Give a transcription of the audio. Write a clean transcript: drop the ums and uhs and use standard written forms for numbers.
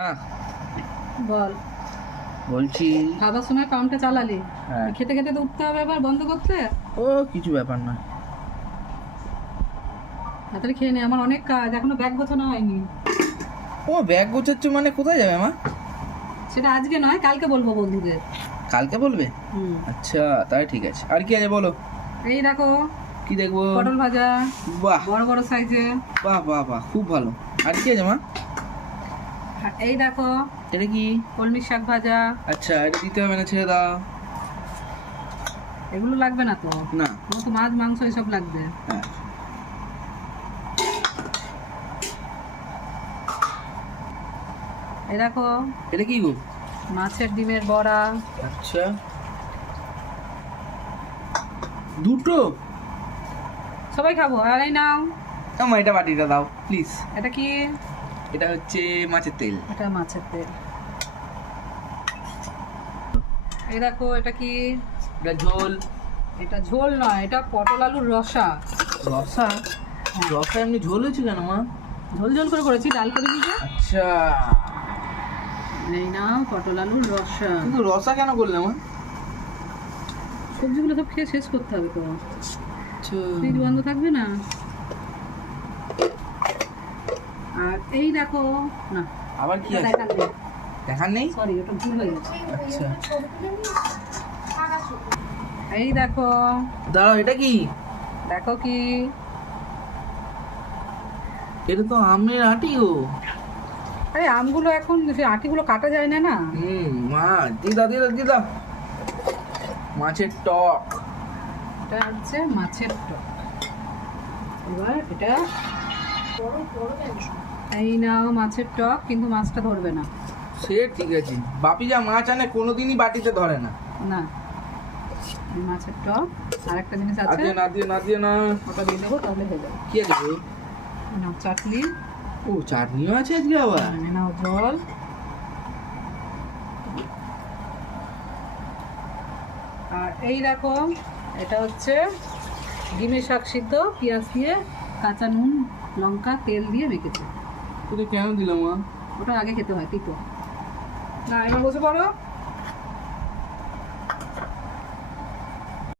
হ্যাঁ বল। বলছি খাবার সময় পাম্পটা চালালি, হ্যাঁ। খেতে খেতে তো উঠতে হবে আবার বন্ধ করতে। ও কিছু ব্যাপার না। তাড়াতাড়ি খেয়ে নে, আমার অনেক কাজ, এখনো ব্যাগ গোছানো হয়নি। ও ব্যাগ গোছাচ্ছ মানে কোথায় যাবে মা? সেটা আজকে নয়, কালকে বলবো বন্ধুদের। কালকে বলবে? আচ্ছা তাই ঠিক আছে। আর কি আছে বলো। এই দেখো কি দেখবো? পটল ভাজা, বাহ বড় বড় সাইজে। বাহ বাহ বাহ, খুব ভালো। আর কি আছে মা? এই দেখো এটা কি? কলমি শাক ভাজা। আচ্ছা এটা দিতে হবে না, ছেড়ে দাও। এগুলো লাগবে না তো? না। তোমার তো মাছ মাংস এসব লাগবে। হ্যাঁ। এই দেখো এটা কি গো? মাছের ডিমের বড়া। আচ্ছা দুটো? সবাই খাবো। আর এই নাও। মা এটা বাটিটা দাও প্লিজ। এটা কি? এটা হচ্ছে মাছের তেল। এটা মাছের তেল। এই দেখো এটা কি? এটা ঝোল। এটা ঝোল নয়, এটা পটল আলুর রসা। রসা? রসা এমনি ঝোল হয়েছে কেন মা? ঝোল ঝোল করে করেছি, ডাল করে দিয়েছে। আচ্ছা এই নাও পটল আলুর রসা। কিন্তু রসা কেন করলে মা? সবজিগুলো সব খেয়ে শেষ করতে হবে তো, আচ্ছা ফ্রিজ বন্ধ থাকবে না। আর এই দেখো না, আবার কি এটা আছে? দেখার নেই, দেখার নেই? সরি ওটা ভুল হয়ে গেছে। আচ্ছা এই দেখো, দাঁড়াও এটা কি? দেখো কি? এটা তো আমের আটি গো। আরে আমগুলো এখন সে আটিগুলো কাটা যায় না না। মা দিদা দিদা দিদা, মাছের টক। এটা হচ্ছে মাছের টক। এবার এটা এই নাও মাছের টক, কিন্তু মাছটা ধরবে না। সে ঠিক আছে, বাপি যা মাছ আনে কোনোদিনই বাটিতে ধরে না। না, এই মাছের টক। আর একটা জিনিস আছে, আদিও না দিও না দিও না। ওটা দিয়ে দেবো তাহলে হয়ে যাবে। কি আছে গো? নাও চাটনি। ও চাটনিও আছে আজকে আবার? নাও জল। আর এই দেখো এটা হচ্ছে ডিমের শাক সিদ্ধ, পেঁয়াজ দিয়ে, কাঁচা নুন লঙ্কা তেল দিয়ে মেখেছে। এটা কেন দিলাম মা? ওটা আগে খেতে হয়, তিতো না। এবার বসে পড়ো।